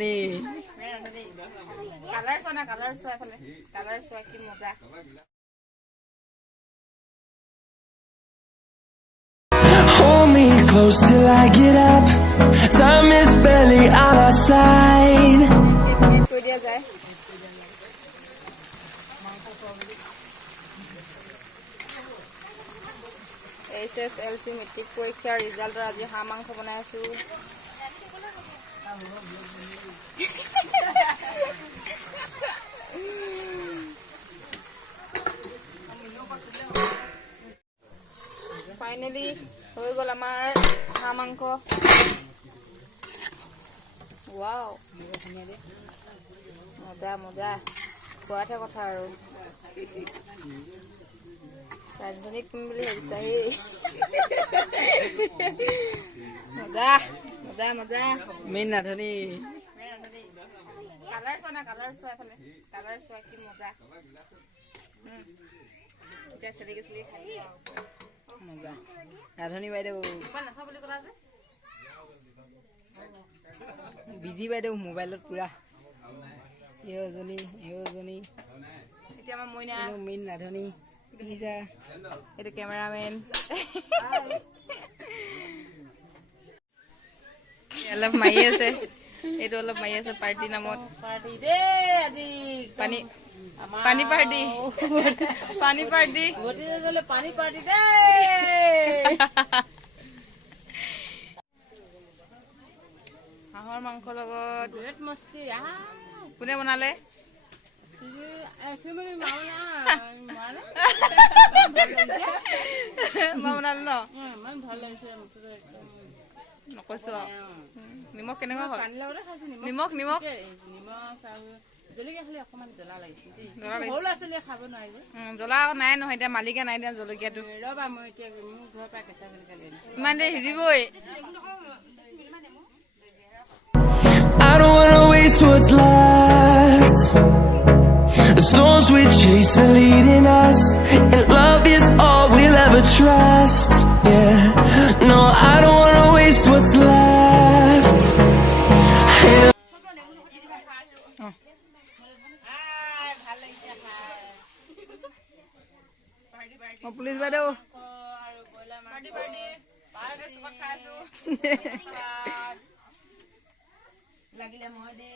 ৰান্ধনী কালাৰ চোৱা না কালাৰ চোৱা এফালে কালাৰ চোৱা কি মজা Hold me close till I get up. Time is barely on our side. কৈ দিয়া যায় HSLC মেট্ৰিক পৰীক্ষাৰ ৰিজাল্টৰ আজি হাঁহ মাংস বনাই আছো ফাইনালি হৈ গ'ল আমাৰ হাঁহ মাংস ৱাও মজা মজা খোৱাতে কথা আৰু ৰান্ধনী কোন বুলি ভাবিছা হে মজা মজা মজা মেইন ৰান্ধনী কালাৰ চোৱা না কালাৰ চোৱা এফালে কালাৰ চোৱা কি মজা এতিয়া চেলি গেছলি খাই মজা ৰান্ধনী বাইদেউ মোবাইল নাচাওঁ বুলি ক'লা যে বিজি বাইদেউ মোবাইলত পুৰা এজনী এতিয়া আমাৰ মইনা মেইন ৰান্ধনী এইটো কেমেৰামেন অলপ মাৰি আছে এইটো অলপ মাৰি আছে পাৰ্টি নামত পাৰ্টি দেই আজি পানী পানী পাৰ্টি পানী পাৰ্টি ভতিজাজলে পানী পাৰ্টি দেই হাঁহৰ মাংসৰ লগত গ্ৰেট মস্তি কোনে বনালে মই বনালো ন নকৈছো নিমখ কেনেকুৱা হ'ল নিমখ নিমখ জ্বলা নাই নহয় এতিয়া মালিকে নাই দিয়া জলকীয়াটো ইমান দেৰি সিজিবই I don't wanna waste what's left. The storms we chase are leading us, and love is all we'll ever trust. Yeah, no, I don't wanna waste what's left. Police বাইদেউ লাগিলে মই দে